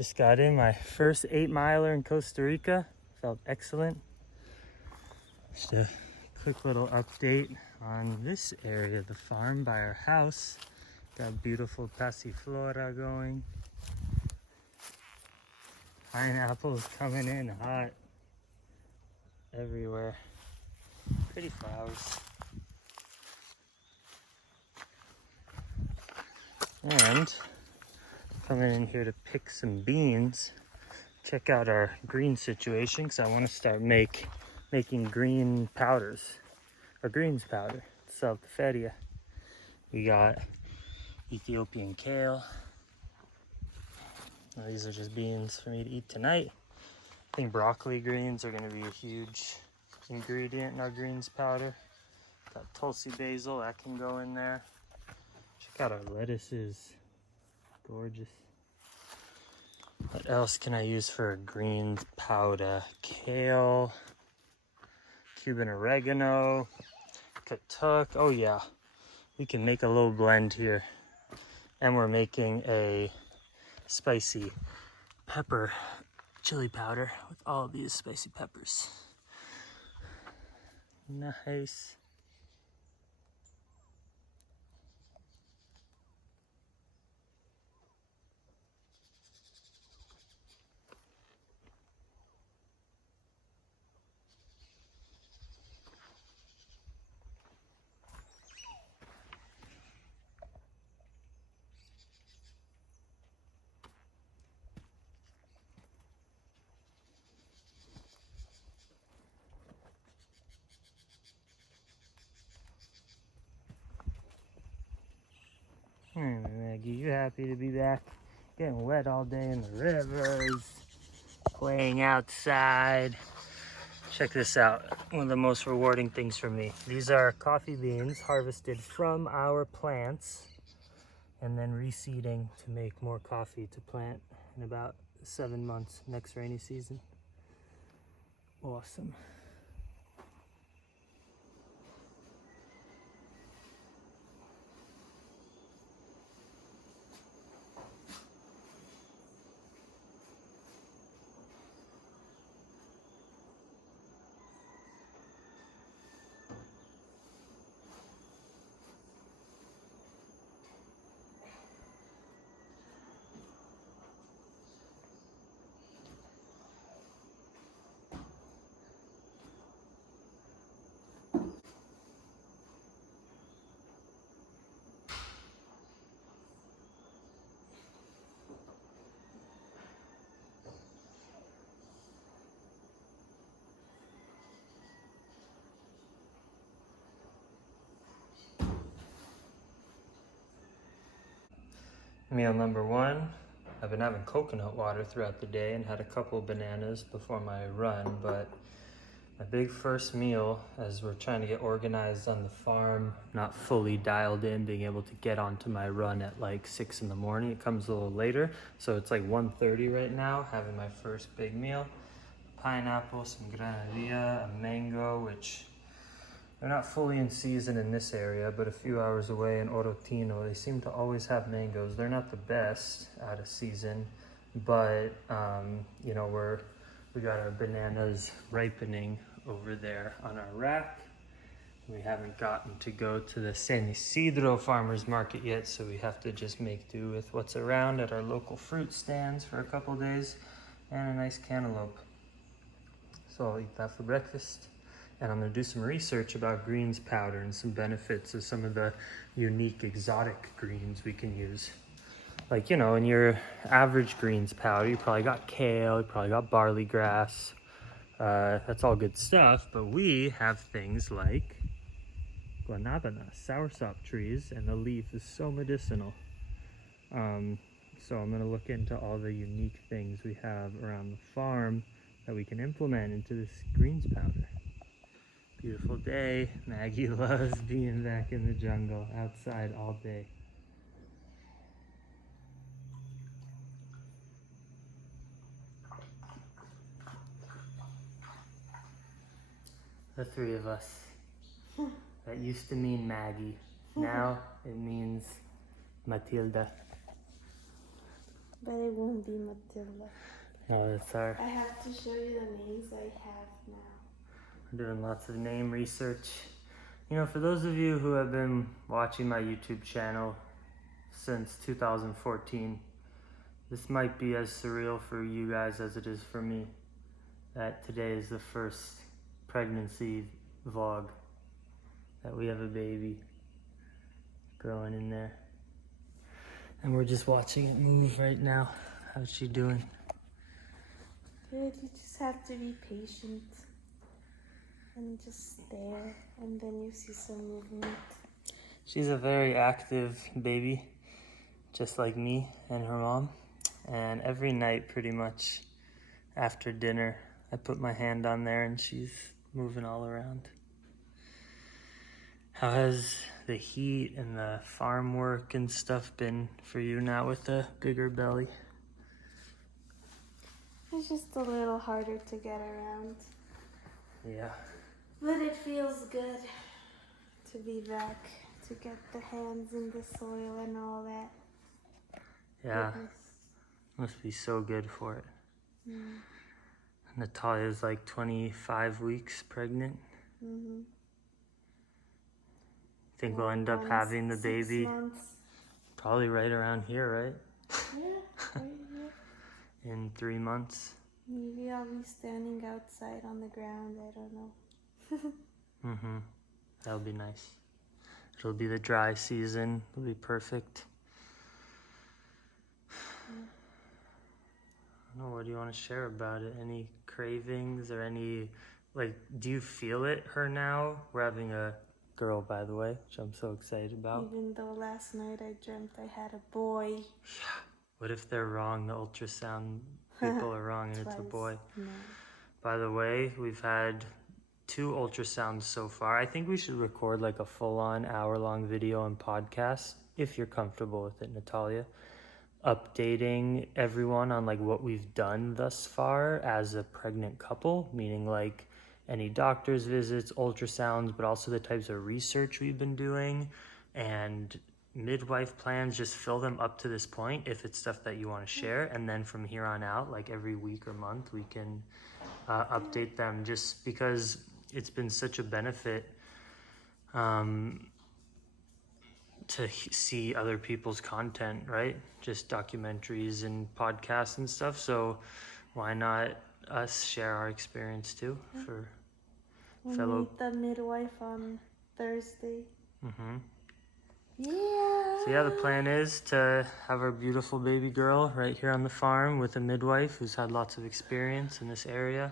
Just got in my first 8-miler in Costa Rica. Felt excellent. Just a quick little update on this area of the farm by our house. Got beautiful passiflora going. Pineapples coming in hot everywhere. Pretty flowers. And coming in here to pick some beans. Check out our green situation because I want to start making green powders, or greens powder to sell at the feria. We got Ethiopian kale. Now, these are just beans for me to eat tonight. I think broccoli greens are going to be a huge ingredient in our greens powder. Got Tulsi basil, that can go in there. Check out our lettuces. Gorgeous. What else can I use for a greens powder? Kale, Cuban oregano, katuk. Oh yeah, we can make a little blend here. And we're making a spicy pepper chili powder with all of these spicy peppers. Nice. Maggie, you happy to be back? Getting wet all day in the rivers, playing outside. Check this out, one of the most rewarding things for me. These are coffee beans harvested from our plants and then reseeding to make more coffee to plant in about 7 months, next rainy season. Awesome. Meal number one, I've been having coconut water throughout the day and had a couple bananas before my run, but my big first meal, as we're trying to get organized on the farm, not fully dialed in, being able to get onto my run at like 6 in the morning. It comes a little later, so it's like 1:30 right now, having my first big meal. Pineapple, some granadilla, a mango, which they're not fully in season in this area, but a few hours away in Orotino, they seem to always have mangoes. They're not the best out of season, but you know, we got our bananas ripening over there on our rack. We haven't gotten to go to the San Isidro farmers market yet, so we have to just make do with what's around at our local fruit stands for a couple days, and a nice cantaloupe. So I'll eat that for breakfast. And I'm gonna do some research about greens powder and some benefits of some of the unique exotic greens we can use. Like, you know, in your average greens powder, you probably got kale, you probably got barley grass. That's all good stuff, but we have things like guanabana, soursop trees, and the leaf is so medicinal. So I'm gonna look into all the unique things we have around the farm that we can implement into this greens powder. Beautiful day. Maggie loves being back in the jungle, outside all day. The three of us. That used to mean Maggie. Now it means Matilda. But it won't be Matilda. No, that's our... I have to show you the names I have now. We're doing lots of name research. You know, for those of you who have been watching my YouTube channel since 2014, this might be as surreal for you guys as it is for me, that today is the first pregnancy vlog, that we have a baby growing in there. And we're just watching it move right now. How's she doing? Good, you just have to be patient and just stare, and then you see some movement. She's a very active baby, just like me and her mom. And every night, pretty much after dinner, I put my hand on there and she's moving all around. How has the heat and the farm work and stuff been for you now with the bigger belly? It's just a little harder to get around. Yeah. But it feels good to be back, to get the hands in the soil and all that. Yeah. Goodness. Must be so good for it. Mm. Natalia's like 25 weeks pregnant. Mm-hmm. Think we'll end up having the baby 6 months. probably right around here, right? Yeah, right here. In 3 months. Maybe I'll be standing outside on the ground, I don't know. Mm-hmm. That'll be nice. It'll be the dry season. It'll be perfect. I don't know, what do you want to share about it? Any cravings or any, like, do you feel it, her now? We're having a girl, by the way, which I'm so excited about. Even though last night I dreamt I had a boy. Yeah. What if they're wrong? The ultrasound people are wrong and it's a boy. No. By the way, we've had 2 ultrasounds so far. I think we should record like a full-on hour-long video and podcast, if you're comfortable with it, Natalia. Updating everyone on like what we've done thus far as a pregnant couple, meaning like any doctor's visits, ultrasounds, but also the types of research we've been doing and midwife plans. Just fill them up to this point if it's stuff that you want to share, and then from here on out, like every week or month, we can update them, just because it's been such a benefit to see other people's content, right? Just documentaries and podcasts and stuff. So why not us share our experience too for We'll fellow... meet the midwife on Thursday. Mm-hmm. Yeah. So yeah, the plan is to have our beautiful baby girl right here on the farm with a midwife who's had lots of experience in this area.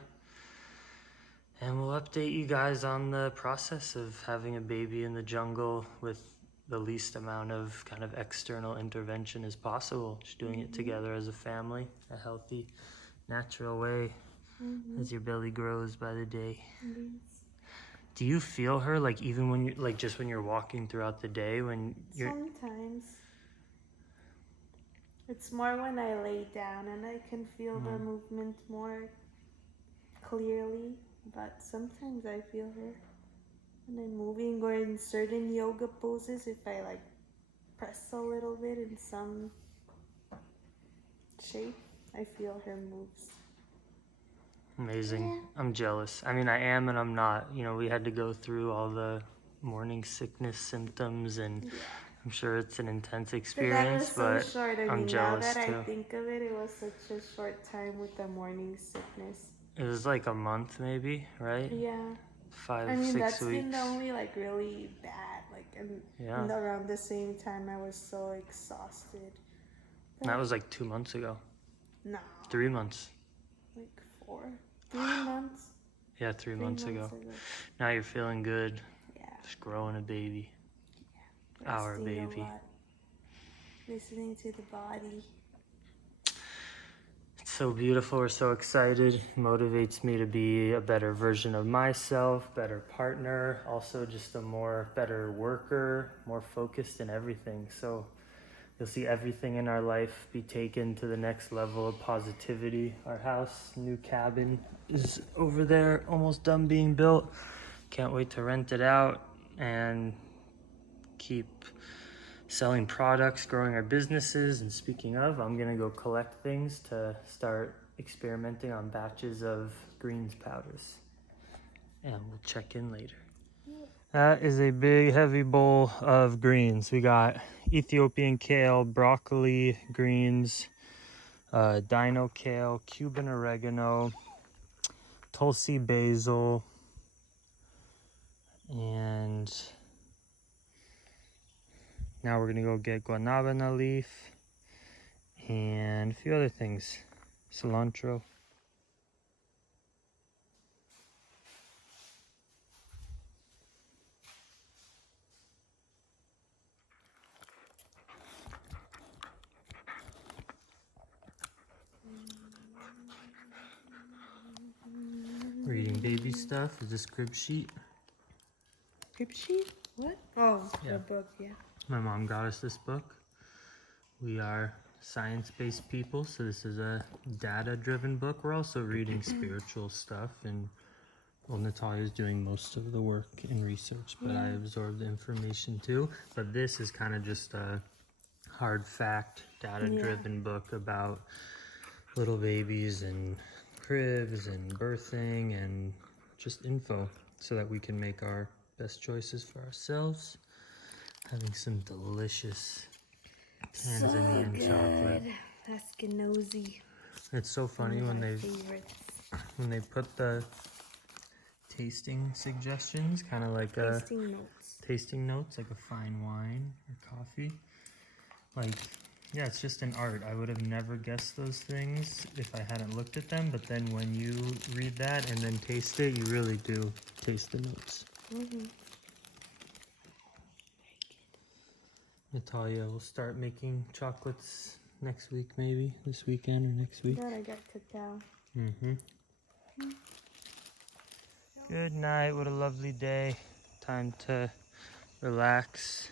And we'll update you guys on the process of having a baby in the jungle with the least amount of kind of external intervention as possible. Just doing it together as a family, a healthy, natural way as your belly grows by the day. Do you feel her, like, even when you're, like, just when you're walking throughout the day, when you're... Sometimes. It's more when I lay down and I can feel the movement more clearly, but sometimes I feel her when I'm moving, or in certain yoga poses, if I like press a little bit in some shape, I feel her moves. Amazing. Yeah. I'm jealous. I mean, I am and I'm not. You know, we had to go through all the morning sickness symptoms, and I'm sure it's an intense experience, But that was but so short. I I'm mean, jealous now that too. I think of it, it was such a short time with the morning sickness. It was like a month maybe, right? Yeah. 5, I mean, 6 that's weeks. been the only like really bad, like, and around the same time I was so exhausted. And that was like 2 months ago. No. 3 months. Like 4. 3 months. Yeah, 3 months ago. Now you're feeling good. Yeah. Just growing a baby. Yeah. Our Resting baby. a lot. Listening to the body. It's so beautiful. We're so excited. It motivates me to be a better version of myself, better partner, also just a better worker, more focused in everything. So you'll see everything in our life be taken to the next level of positivity. Our house, new cabin, is over there, almost done being built. Can't wait to rent it out and keep selling products, growing our businesses. And speaking of, I'm gonna go collect things to start experimenting on batches of greens powders. And we'll check in later. That is a big heavy bowl of greens. We got Ethiopian kale, broccoli, greens, dino kale, Cuban oregano, Tulsi basil, and now we're gonna go get guanabana leaf and a few other things, cilantro. Reading baby stuff. Is this crib sheet? Crib sheet? What? Oh, Yeah. the book, yeah. My mom got us this book. We are science-based people, so this is a data-driven book. We're also reading spiritual stuff, and well, Natalia is doing most of the work in research, but I absorb the information too. But this is kind of just a hard fact, data-driven book about little babies and cribs and birthing and just info so that we can make our best choices for ourselves. Having some delicious Tanzanian chocolate. Eskinosi. It's so funny when they put the tasting suggestions, kind of like tasting notes, like a fine wine or coffee. Like, yeah, it's just an art. I would have never guessed those things if I hadn't looked at them, but then when you read that and then taste it, you really do taste the notes. Natalia will start making chocolates next week, maybe this weekend or next week. Glad I got cacao. Good night. What a lovely day. Time to relax,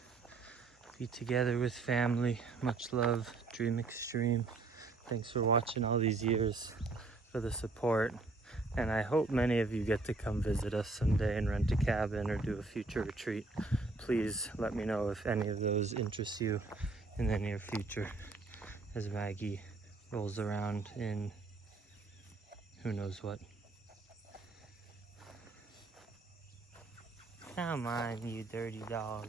be together with family. Much love, Dream Extreme. Thanks for watching all these years, for the support. And I hope many of you get to come visit us someday and rent a cabin or do a future retreat. Please let me know if any of those interest you in the near future as Maggie rolls around in who knows what. Come on, you dirty dog.